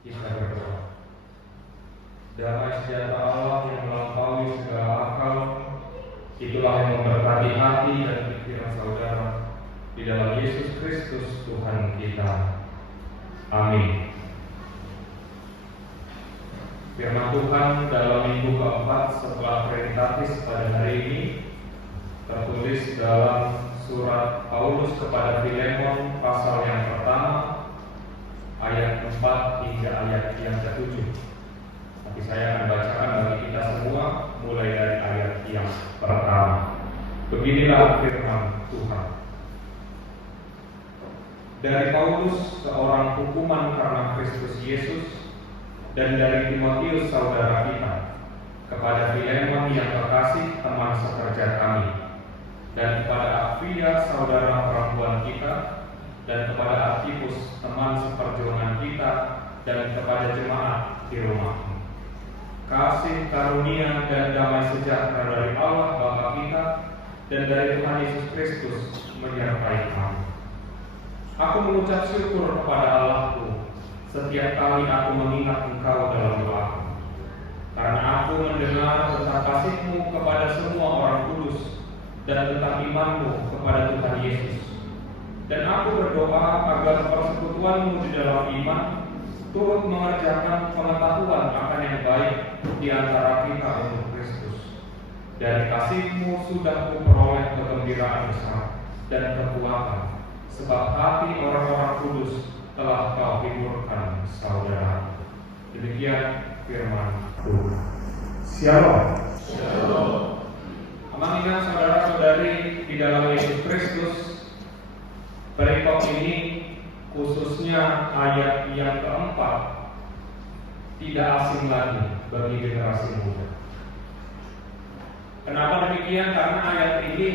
Kita berdoa. Damai sejahtera Allah yang melampaui segala akal, itulah yang memberkati hati dan pikiran saudara di dalam Yesus Kristus Tuhan kita. Amin. Firman Tuhan dalam minggu keempat setelah Trinitatis pada hari ini tertulis dalam surat Paulus kepada Filemon pasal yang pertama ayat 4 hingga ayat yang ke-7. Tapi saya akan bacakan bagi kita semua mulai dari ayat yang pertama. Beginilah firman Tuhan. Dari Paulus, seorang hukuman karena Kristus Yesus, dan dari Timotius saudara kita, kepada Filemon yang terkasih teman sekerja kami, dan kepada Apfia saudara perempuan kita, dan kepada Archipus teman seperjuangan kita, dan kepada jemaat di rumahmu. Kasih karunia dan damai sejahtera dari Allah Bapa kita dan dari Tuhan Yesus Kristus menyertai kamu. Aku mengucap syukur kepada Allahku setiap kali aku mengingat Engkau dalam doaku, karena aku mendengar tentang kasih-Mu kepada semua orang kudus dan tentang iman-Mu kepada Tuhan Yesus. Dan aku berdoa agar persekutuan-Mu di dalam iman turut mengerjakan pengetahuan akan yang baik di antara kita untuk Kristus. Dari kasih-Mu sudah kuperoleh kegembiraan besar dan kekuatan, sebab hati orang-orang kudus telah Kau hiburkan saudara. Demikian firman Tuhan. Shalom. Shalom. Amankan saudara-saudari di dalam Yesus Kristus. Perikop ini khususnya ayat yang keempat tidak asing lagi bagi generasi muda. Kenapa demikian? Karena ayat ini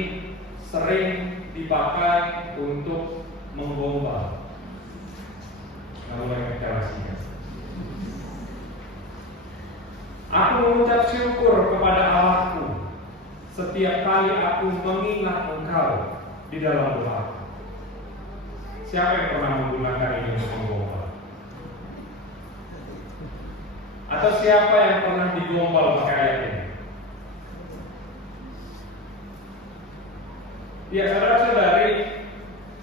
sering dipakai untuk menggombal. Mulai deklarasinya. Aku mengucap syukur kepada Allahku setiap kali aku mengingat Engkau di dalam doa. Siapa yang pernah menggunakan ini untuk menggombal? Atau siapa yang pernah digombal pakai ayat ini? Ya, saudara-saudari,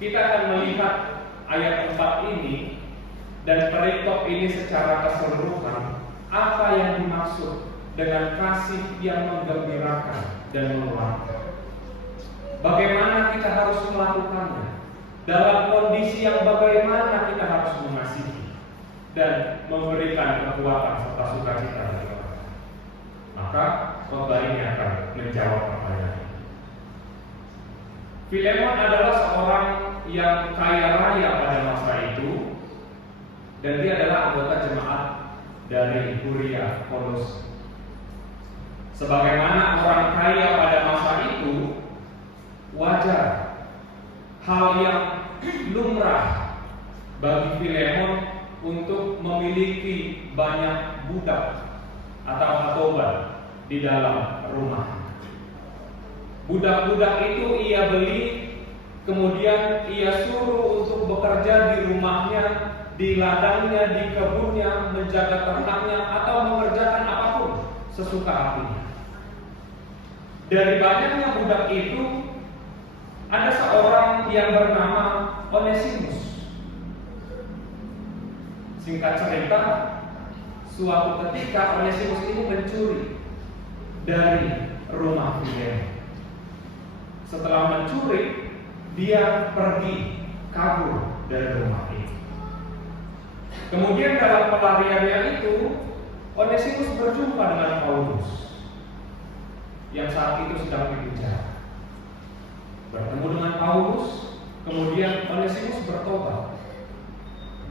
kita akan melihat ayat 4 ini dan perikop ini secara keseluruhan, apa yang dimaksud dengan kasih yang menggembirakan dan menguatkan. Bagaimana kita harus melakukannya, dalam kondisi yang bagaimana kita harus mengasihi dan memberikan kekuatan serta sukacita bagi orang. Maka khotbah ini akan menjawab pertanyaan. Filemon adalah seorang yang kaya raya pada masa itu, dan dia adalah anggota jemaat dari Kuria Kolose. Sebagaimana orang kaya pada masa itu, wajar, hal yang lumrah bagi Filemon untuk memiliki banyak budak atau hatoban di dalam rumah. Budak-budak itu ia beli, kemudian ia suruh untuk bekerja di rumahnya, di ladangnya, di kebunnya, menjaga ternaknya, atau mengerjakan apapun sesuka hatinya. Dari banyaknya budak itu, ada seorang yang bernama Onesimus. Singkat cerita, suatu ketika Onesimus ini mencuri dari rumah Filemon. Setelah mencuri, dia pergi kabur dari rumah itu. Kemudian dalam pelariannya itu, Onesimus berjumpa dengan Paulus yang saat itu sedang dipenjara. Bertemu dengan Paulus, kemudian Onesimus bertobat.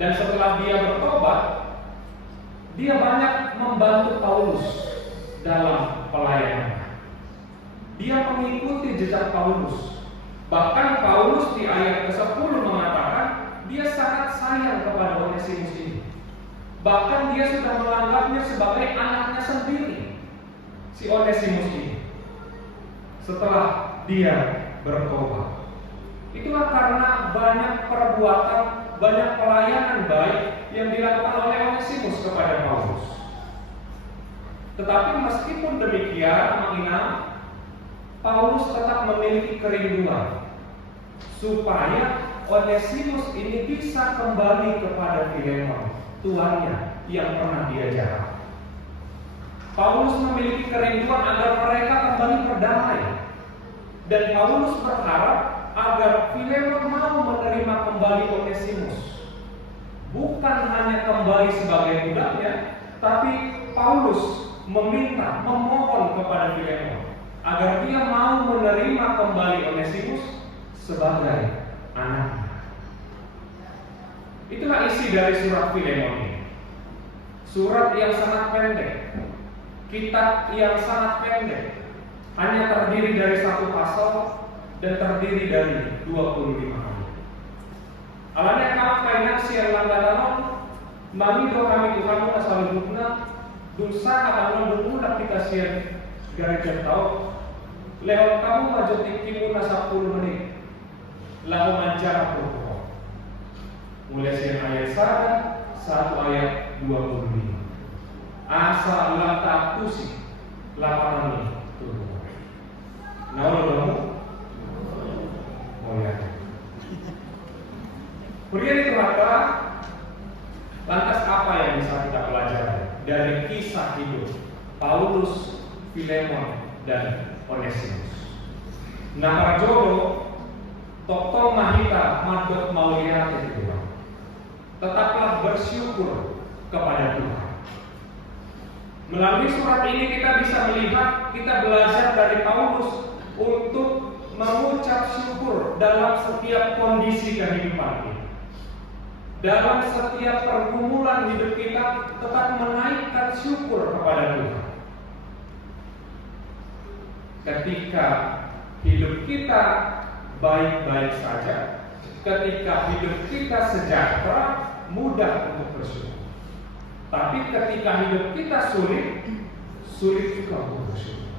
Dan setelah dia bertobat, dia banyak membantu Paulus dalam pelayanan. Dia mengikuti jejak Paulus. Bahkan Paulus di ayat ke-10 mengatakan dia sangat sayang kepada Onesimus ini. Bahkan dia sudah menganggapnya sebagai anaknya sendiri, si Onesimus ini. Setelah dia bertobat. Itulah karena banyak perbuatan, banyak pelayanan baik yang dilakukan oleh Onesimus kepada Paulus. Tetapi meskipun demikian, Paulus tetap memiliki kerinduan supaya Onesimus ini bisa kembali kepada Filemon, tuannya yang pernah dia jahat. Paulus memiliki kerinduan agar mereka kembali berdamai, dan Paulus berharap agar Filemon mau menerima kembali Onesimus, bukan hanya kembali sebagai budaknya, tapi Paulus memohon kepada Filemon agar dia mau menerima kembali Onesimus sebagai anaknya. Itulah isi dari surat Filemon ini. Surat yang sangat pendek, kitab yang sangat pendek, hanya terdiri dari 1 pasal dan terdiri dari 25 ayat. Alanya kamu kainan siang langgatanon, mami dohami Tuhan mo nasalubog na, dunsa katanon dumunak kita siang garit tao, lewat kamu majotikin mo na 10 menit, lalu manjara purpoko. Mulai siang ayat 1 ayat 25. Asa ulang takusi lapangan ini turun. Nah, kamu mau lihat? Pria itu kata, lantas apa yang bisa kita pelajari dari kisah hidup Paulus, Filemon, dan Onesimus? Nah, para jodoh, tokoh mahita madot mau lihat itu, tetaplah bersyukur kepada Tuhan. Melalui surat ini kita bisa melihat, kita belajar dari Paulus untuk mengucap syukur dalam setiap kondisi kehidupan kita. Dalam setiap pergumulan hidup kita, tetap menaikkan syukur kepada Tuhan. Ketika hidup kita baik-baik saja, ketika hidup kita sejahtera, mudah untuk bersyukur. Tapi ketika hidup kita sulit juga untuk bersyukur.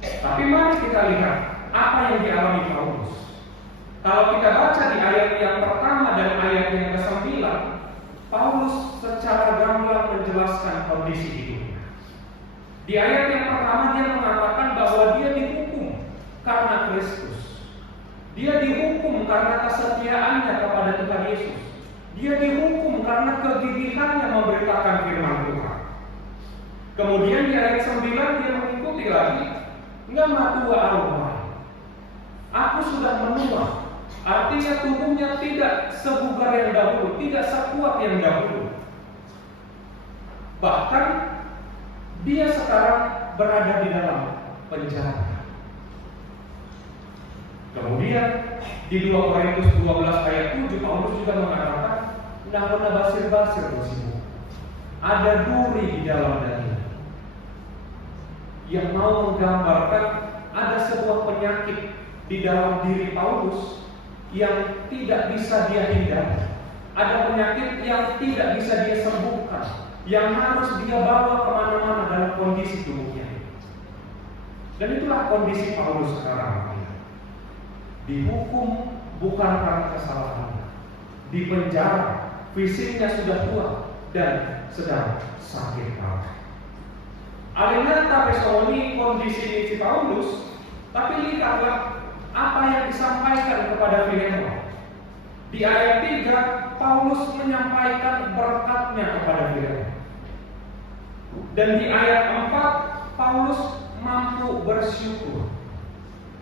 Tapi mari kita lihat apa yang dialami Paulus. Kalau kita baca di ayat yang pertama dan ayat yang ke-9, Paulus secara gamblang menjelaskan kondisi hidupnya. Di ayat yang pertama dia mengatakan bahwa dia dihukum karena Kristus. Dia dihukum karena kesetiaannya kepada Tuhan Yesus. Dia dihukum karena kegigihannya memberitakan firman Tuhan. Kemudian di ayat 9 dia mengikuti lagi, enggak matua arwah. Aku sudah menua. Artinya tubuhnya tidak sebugar yang dahulu, tidak sekuat yang dahulu. Bahkan dia sekarang berada di dalam penjara. Kemudian di 2 Korintus 12 ayat 7 Paulus juga mengatakan, "Nah, basir-basir musimu. Ada duri di dalam daging." Yang mau menggambarkan ada sebuah penyakit di dalam diri Paulus yang tidak bisa dia hindari. Ada penyakit yang tidak bisa dia sembuhkan, yang harus dia bawa kemana-mana dalam kondisi tubuhnya. Dan itulah kondisi Paulus sekarang. Dihukum bukan karena kesalahannya, di penjara, fisiknya sudah tua dan sedang sakit parah. Alena tapesoni kondisi si Paulus, tapi lihatlah apa yang disampaikan kepada Filemon. Di ayat 3 Paulus menyampaikan berkatnya kepada Filemon. Dan di ayat 4 Paulus mampu bersyukur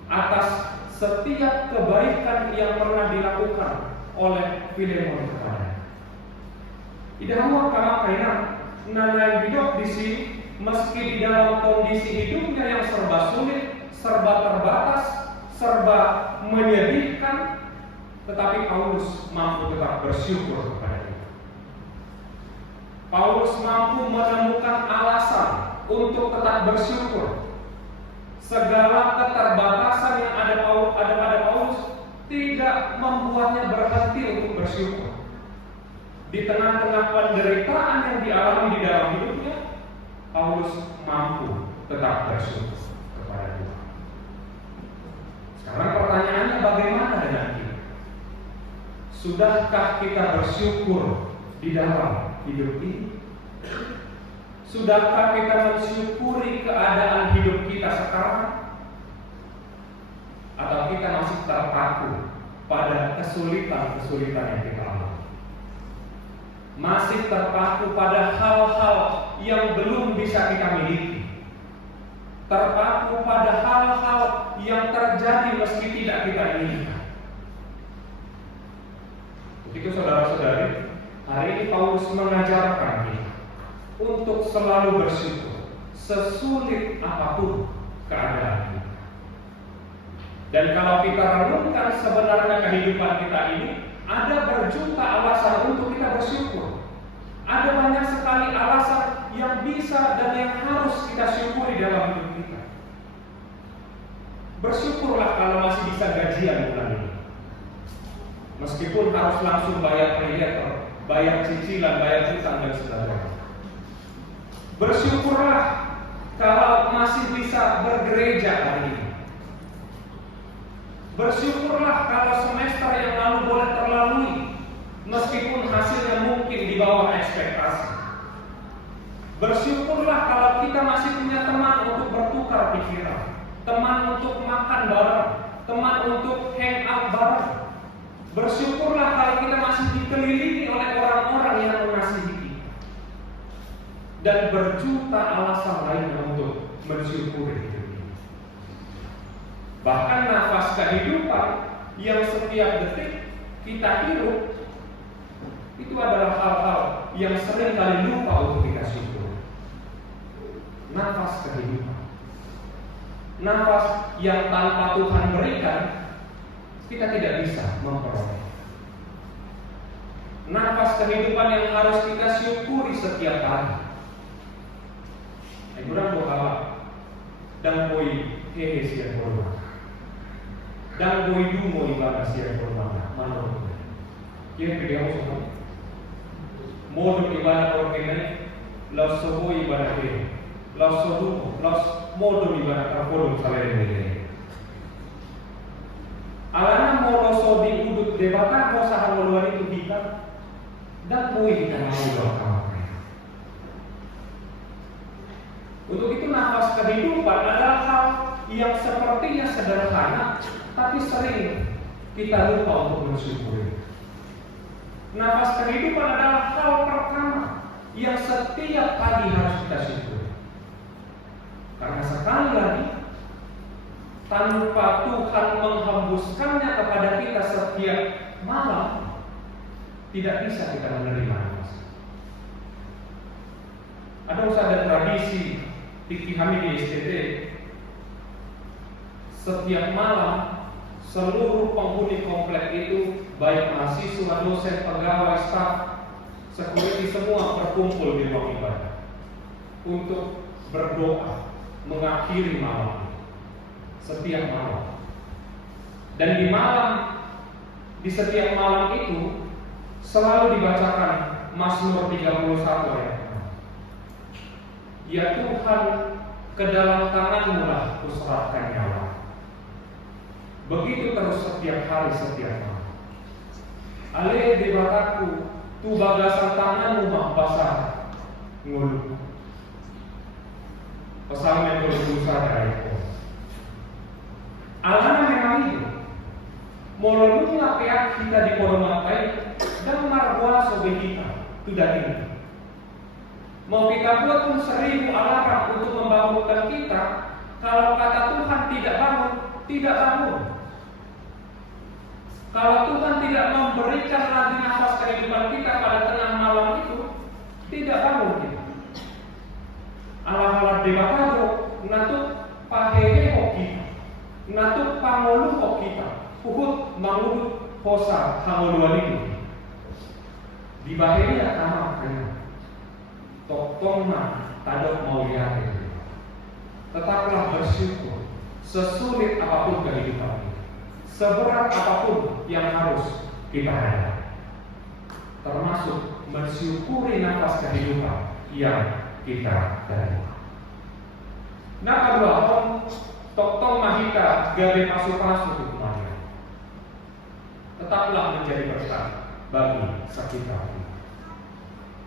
atas setiap kebaikan yang pernah dilakukan oleh Filemon kepadanya. Idahuak kamakainan nanai bidok di sini, meski di dalam kondisi hidupnya yang serba sulit, serba terbatas, serba menyedihkan, tetapi Paulus mampu tetap bersyukur kepada Dia. Paulus mampu menemukan alasan untuk tetap bersyukur. Segala keterbatasan yang ada pada Paulus tidak membuatnya berhenti untuk bersyukur. Di tengah-tengah penderitaan yang dialami di dalam hidupnya, Paulus mampu tetap bersyukur kepada Tuhan. Sekarang pertanyaannya, bagaimana dengan kita? Sudahkah kita bersyukur di dalam hidup ini? Sudahkah kita mensyukuri keadaan hidup kita sekarang? Atau kita masih terpaku pada kesulitan-kesulitan yang kita alami? Masih terpaku pada hal-hal yang belum bisa kita miliki, terpaku pada hal-hal yang terjadi meski tidak kita inginkan. Begitu saudara-saudari, hari ini Paulus mengajarkan kita untuk selalu bersyukur sesulit apapun keadaan kita. Dan kalau kita renungkan sebenarnya kehidupan kita ini, ada berjuta alasan untuk kita bersyukur. Ada banyak sekali alasan yang bisa dan yang harus kita syukuri dalam hidup kita. Bersyukurlah kalau masih bisa gajian bulan ini, meskipun harus langsung bayar paylater, bayar cicilan, bayar hutang dan sebagainya. Bersyukurlah kalau masih bisa bergereja hari ini. Bersyukurlah kalau semester yang lalu boleh terlalui, meskipun hasilnya mungkin di bawah ekspektasi. Bersyukurlah kalau kita masih punya teman untuk bertukar pikiran, teman untuk makan bareng, teman untuk hang out bareng. Bersyukurlah kalau kita masih dikelilingi oleh orang-orang yang mengasihi kita. Dan berjuta alasan lainnya untuk mensyukuri hidup ini. Bahkan nafas kehidupan yang setiap detik kita hirup, itu adalah hal-hal yang sering kali lupa untuk kita syukur. Nafas kehidupan, nafas yang tanpa Tuhan berikan, kita tidak bisa memperoleh. Nafas kehidupan yang harus kita syukuri setiap hari. Kurang doa dan koi hehe siang korban, dan koi dumo ibadah siang korban. Manor, kira kira semua. Modul ibadah orangnya, laus sobo ibadah he, laus sodu, laus modul ibadah kapolong saleh ini. Alana moro sodi udut debata kosa luar itu kita, dan koi kita mau doa. Untuk itu nafas kehidupan adalah hal yang sepertinya sederhana, tapi sering kita lupa untuk bersyukur. Nafas kehidupan adalah hal pertama yang setiap pagi harus kita syukuri. Karena sekali lagi, tanpa Tuhan menghembuskannya kepada kita setiap malam, tidak bisa kita menerima nafas. Ada tradisi Tiki kami di STT, setiap malam seluruh penghuni komplek itu, baik mahasiswa, dosen, pegawai, staf, security semua berkumpul di ruang ibadah untuk berdoa mengakhiri malam setiap malam. Dan di setiap malam itu selalu dibacakan Mazmur 31 ayat. Ya Tuhan, ke dalam tangan-Mu lah kuserahkan nyawa. Begitu terus setiap hari, setiap malam. Ale debataku, tu bagasan tangan-Mu mah basah ngulu. Pasal yang berusaha dari Alana memang itu. Molonnya pihak kita di Poromatai dan marwah sobe kita, tidak ini. Mau kita buat pun 1000 alarm untuk membangunkan kita, kalau kata Tuhan tidak bangun, tidak bangun. Kalau Tuhan tidak memberikan lagi nafas kehidupan kita pada tengah malam itu, tidak bangun kita. Ala-ala debakado, natuk pahehe kita, natuk pangolu kita, puhut mangulu hosa hangoluan itu. Di bahaya kamar kaya. Tokongna tadok mau lihat itu. Tetaplah bersyukur sesulit apapun kehidupan ini, seberat apapun yang harus kita hadapi, termasuk mensyukuri nafas kehidupan yang kita terima. Nah kedua, tong mahita gawe pasu-pasu kemana. Tetaplah menjadi berkat bagi sekitar kita.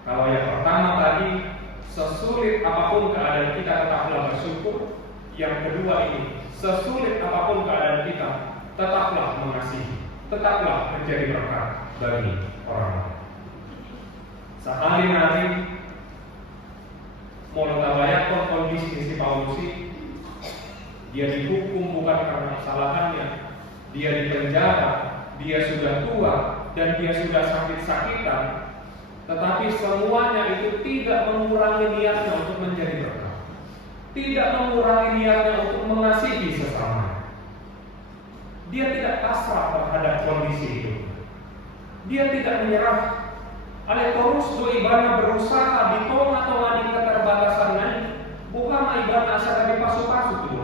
Kalau yang pertama tadi tadi, sesulit apapun keadaan kita tetaplah bersyukur. Yang kedua ini, sesulit apapun keadaan kita, tetaplah mengasihi, tetaplah menjadi berkat bagi orang lain. Sekali nanti Molotabayakon kondisi si Paulus, dia dihukum bukan karena kesalahannya, dia dipenjara, dia sudah tua dan dia sudah sakit-sakitan, tetapi semuanya itu tidak mengurangi niatnya untuk menjadi berkat, tidak mengurangi niatnya untuk mengasihi sesama. Dia tidak pasrah terhadap kondisi itu, dia tidak menyerah. Ale terus do ibana berusaha di tengah-tengah di keterbatasannya, bukan ibana asal di pasu-pasu itu.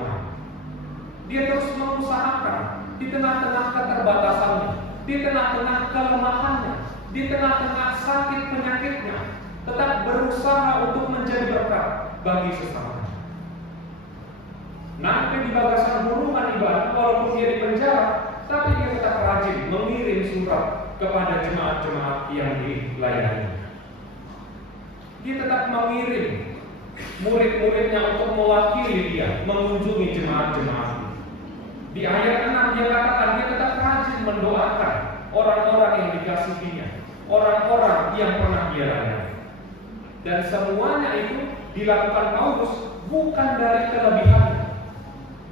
Dia terus mengusahakan di tengah-tengah keterbatasannya, di tengah-tengah kelemahannya, di tengah-tengah sakit penyakitnya, tetap berusaha untuk menjadi berkat bagi sesama. Nanti di bagasan hubungan ibadah, walaupun dia di penjara, tapi dia tetap rajin mengirim surat kepada jemaat-jemaat yang dilayani. Dia tetap mengirim murid-muridnya untuk mewakili dia mengunjungi jemaat-jemaat. Di ayat 6 dia katakan dia tetap rajin mendoakan orang-orang yang dikasihinya, orang-orang yang pernah dia layani. Dan semuanya itu dilakukan Paulus bukan dari kelebihannya,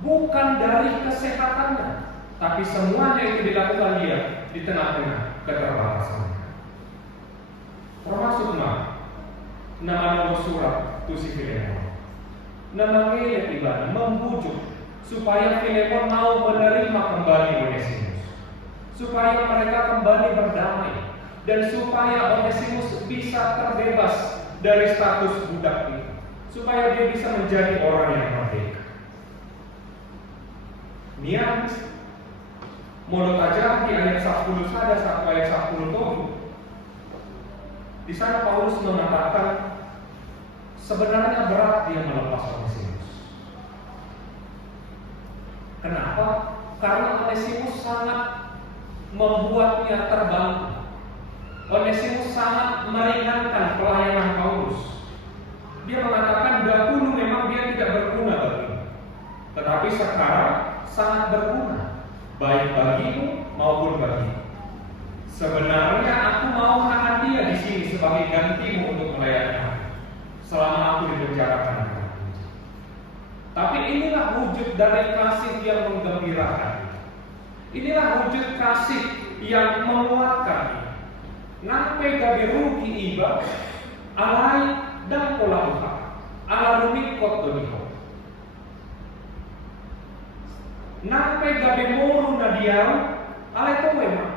bukan dari kesehatannya, tapi semuanya itu dilakukan dia di tengah-tengah keterbatasannya. Termasuk nama nomor surat Tusi Filemon, nama ngelet ibadah membujuk supaya Filemon mau menerima kembali Onesimus, supaya mereka kembali berdamai, dan supaya Onesimus bisa terbebas dari status budak itu, supaya dia bisa menjadi orang yang merdeka. Niat mulut aja di ayat 10 saja sampai ayat 10 tuh. Di sana Paulus mengatakan sebenarnya berat dia melepas Onesimus. Kenapa? Karena Onesimus sangat membuatnya terbantu. Onesimus sangat meringankan pelayanan Paulus. Dia mengatakan dahulu memang dia tidak berguna bagimu, tetapi sekarang sangat berguna, baik bagimu maupun bagimu. Sebenarnya aku mau nahan dia di sini sebagai gantimu untuk melayani aku selama aku dipenjarakan. Tapi inilah wujud dari kasih yang menggembirakan. Inilah wujud kasih yang menguatkan. Nampe gabi rugi iba, alai dan pola luka, ala rumikot doniho. Nampe gabi moru nadiau, alai toema.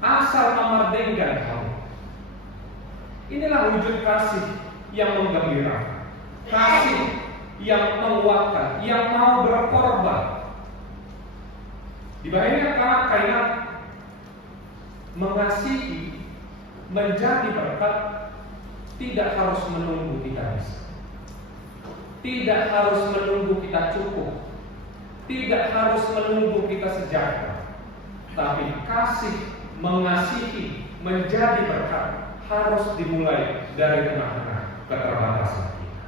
Asal amardenggan kamu. Inilah wujud kasih yang menggembirakan, kasih yang menguatkan, yang mau berkorban. Dibayangkan karena mengasihi menjadi berkat tidak harus menunggu kita bisa, tidak harus menunggu kita cukup, tidak harus menunggu kita sejahtera, tapi kasih mengasihi menjadi berkat harus dimulai dari tengah-tengah keterbatasan kita.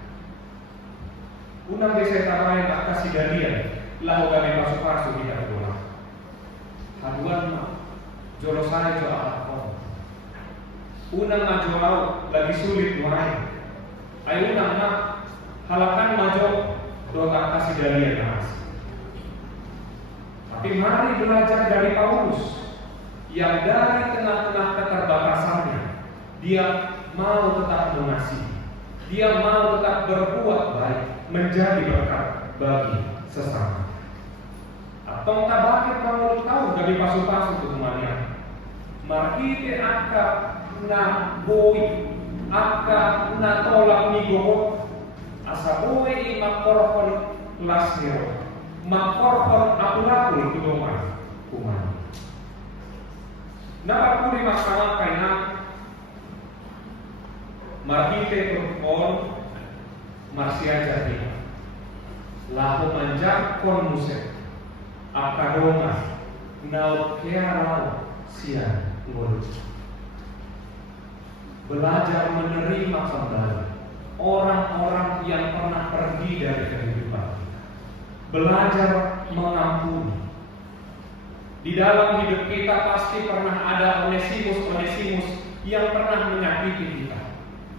Unang desa tawain tak kasih dalian, lahu kami pasu-pasu kita pulang. Haduan mah, jolo saya jo akon. Unang majo lagi sulit mulai. Ayo unang mah, halakan majo do tak kasih dalian mas. Tapi mari belajar dari Paulus yang dari tengah-tengah keterbatasannya dia mau tetap mengasihi, dia mau tetap berbuat baik, menjadi berkat bagi sesama. Atau tak bakit menurut tahu dari pasu-pasu kemudian markite aka na boi aka na tolak migoho asa boi makorhon lasniro makorhon apulakul kudoman kuman. Napapuri masalah kaya markite turkon Marsia jadi lahu manjakon musik akaroma nau kearau sia ngurut belajar menerima kembali orang-orang yang pernah pergi dari kehidupan kita, belajar mengampuni. Di dalam hidup kita pasti pernah ada Onesimus yang pernah menyakiti kita,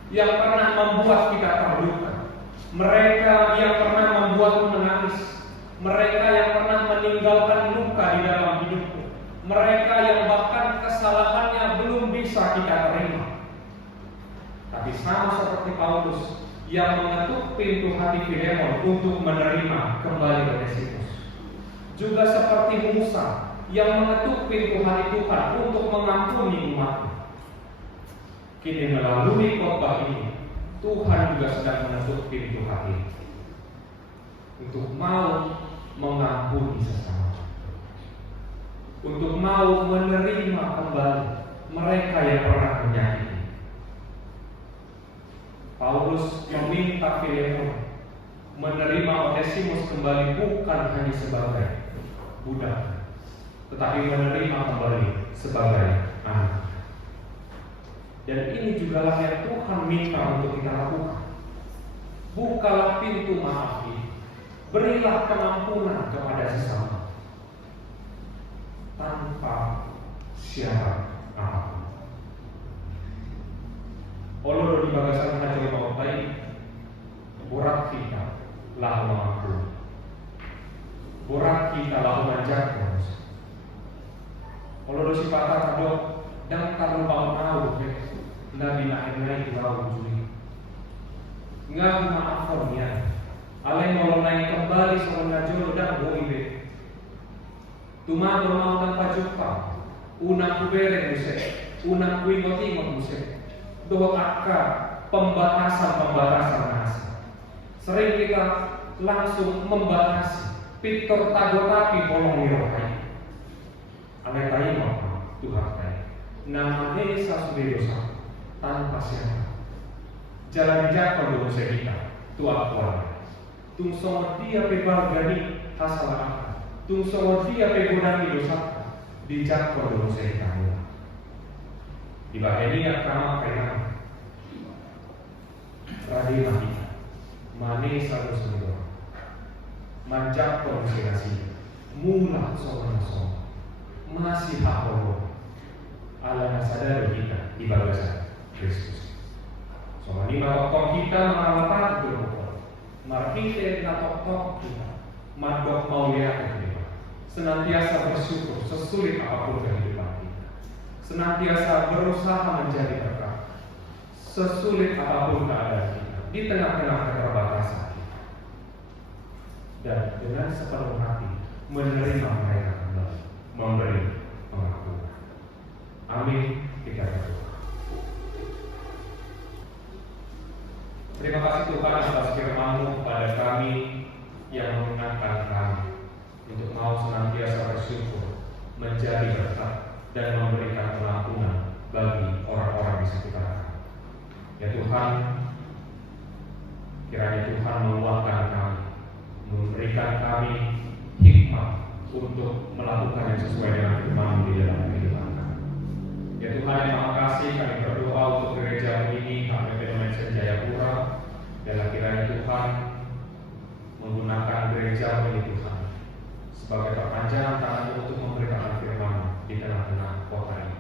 yang pernah membuat kita terluka. Mereka yang pernah membuatmu menangis, mereka yang pernah meninggalkan luka di dalam hidupmu, mereka yang bahkan kesalahannya belum bisa kita terima. Tapi sama seperti Paulus yang mengetuk pintu hati Filemon untuk menerima kembali Onesimus, juga seperti Musa yang mengetuk pintu hati Tuhan untuk mengampuni umatnya. Kini melalui khotbah ini, Tuhan juga sedang mengetuk pintu hati untuk mau mengampuni sesama, untuk mau menerima kembali mereka yang pernah menyakiti. Paulus meminta Filemon menerima Onesimus kembali bukan hanya sebagai budak, tetapi menerima kembali sebagai anak. Dan ini jugalah yang Tuhan minta untuk kita lakukan. Bukalah pintu maaf ini, berilah pengampunan kepada sesama tanpa syarat apapun. Olo di bagasan hajol mautai, borak kita lahu mengampuni, borak kita lahu menjaga. Olo do sifata kadok dan kalau bau tahu nabi naik lahu juli, ngaku maafon ya, alai mau naik kembali soal ngajol dan boibe, tuma mau dan pajupa, una kubere muse, una kuingoti muse. Doa akar pembatasan nasi. Sering kita langsung membatasi Victor tagotapi polong mirokai. Alai tayi mau Tuhan tayi. Nama Esa sudah dosa tanpa syarat. Jalan jatuh dosa kita tua kuat. Tung sama dia pebargani hasalah akar. Tung sama dia pegodani dosa dijatuh dosa kita. Di bagian ini kama kaya Radhi mani satu semua manjak konsentrasi mula soal masih hafal ala sadar kita di bagasan Kristus. Soal ini makok kita mengalami berbuat markite natok kita madok mau lihat kita senantiasa bersyukur sesulit apapun kehidupan kita, senantiasa berusaha menjadi berkat sesulit apapun keadaan kita di tengah-tengah keterbatasan kita, dan dengan sepenuh hati menerima mereka kembali, memberi pengakuan. Amin. Kita berdoa. Terima kasih Tuhan atas firman-Mu kepada kami yang mengingatkan kami untuk mau senantiasa bersyukur, menjadi berkat dan memberikan pengampunan bagi orang-orang di sekitar kami. Ya Tuhan, kiranya Tuhan menguatkan kami, memberikan kami hikmat untuk melakukan yang sesuai dengan firman-Mu di dalam kehidupan kami. Ya Tuhan, terima kasih kami berdoa untuk gereja ini, HPP Dimension Jayapura, dan kiranya Tuhan menggunakan gereja ini Tuhan sebagai perpanjangan tangan untuk memberitakan firman-Mu di tengah-tengah kota ini.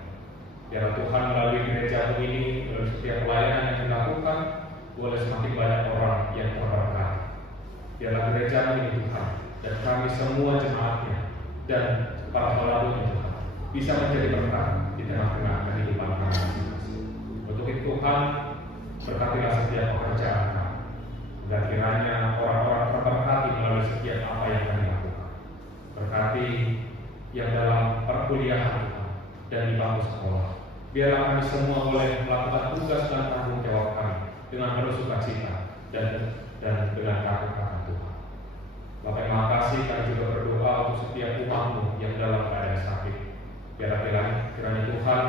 Biar Tuhan melalui gereja ini, melalui setiap pelayanan yang dilakukan, boleh semakin banyak orang yang terberkati. Biarlah gereja ini Tuhan, dan kami semua jemaatnya dan para pelabunya Tuhan bisa menjadi berkat di tengah-tengah kehidupan kami. Untuk itu Tuhan, berkatilah setiap pekerjaan kami, dan kiranya orang-orang terberkati melalui setiap apa yang kami lakukan. Berkati yang dalam perkuliahan Tuhan dan di bangku sekolah. Biarlah kami semua boleh melakukan tugas dan tanggung jawab kami dengan penuh sukacita dan dengan takut akan Tuhan. Bapak, terima kasih, kami juga berdoa untuk setiap umat-Mu yang dalam keadaan sakit. Biarlah kiranya Tuhan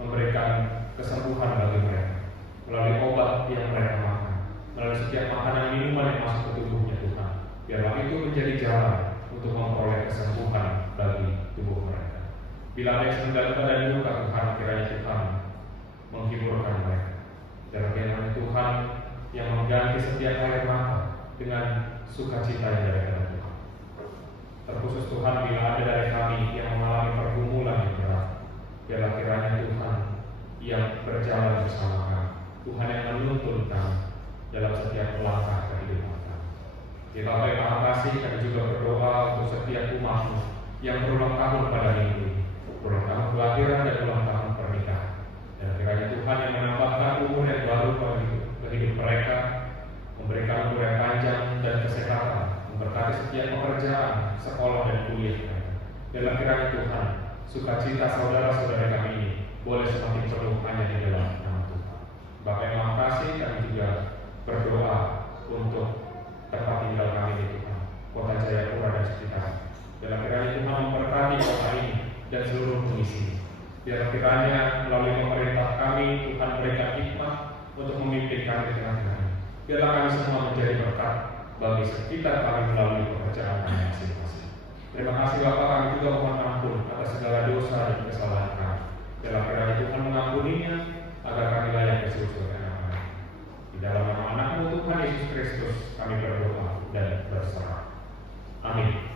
memberikan kesembuhan bagi mereka melalui obat yang mereka makan, melalui setiap makanan minuman yang masuk ke tubuhnya Tuhan. Biarlah itu menjadi jalan untuk memperoleh kesembuhan bagi tubuh mereka. Bila ada yang sedang dalam keadaan luka Tuhan, kiranya Tuhan menghiburkan mereka. mengganti setiap air mata dengan sukacita yang dari Tuhan. Terkhusus Tuhan, bila ada dari kami yang mengalami pergumulan yang berat, biarlah kiranya Tuhan yang berjalan bersama kami, Tuhan yang menuntun kami dalam setiap langkah kehidupan kami. Di Bapa yang Maha Kasih, kami juga berdoa untuk setiap umat-Mu yang berulang tahun pada minggu ini, ulang tahun kelahiran dan ulang tahun pernikahan. Dan kiranya Tuhan yang menambahkan umur yang baru ke hidup mereka, memberikan umur yang panjang dan kesehatan, memberkati setiap pekerjaan, sekolah dan kuliah mereka. Dalam kiranya Tuhan, sukacita saudara-saudara kami ini boleh semakin penuh hanya di dalam nama Tuhan. Bapa yang Maha Kasih, kami juga berdoa untuk tempat tinggal kami di Tuhan, Kota Jayapura dan sekitarnya. Dalam kiranya Tuhan memberkati kota ini dan seluruh pengisinya. Dalam kiranya melalui pemerintah kami, Tuhan berikan hikmah untuk memimpin kami dengan benar. Biarlah kami semua menjadi berkat bagi sekitar kami melalui pekerjaan kami masing-masing. Terima kasih Bapa, kami juga mohon ampun atas segala dosa dan kesalahan kami. Dalam kiranya Tuhan mengampuninya agar kami layak disebut sebagai anak-anak. Di dalam nama Anak-Mu Tuhan Yesus Kristus kami berdoa dan berserah. Amin.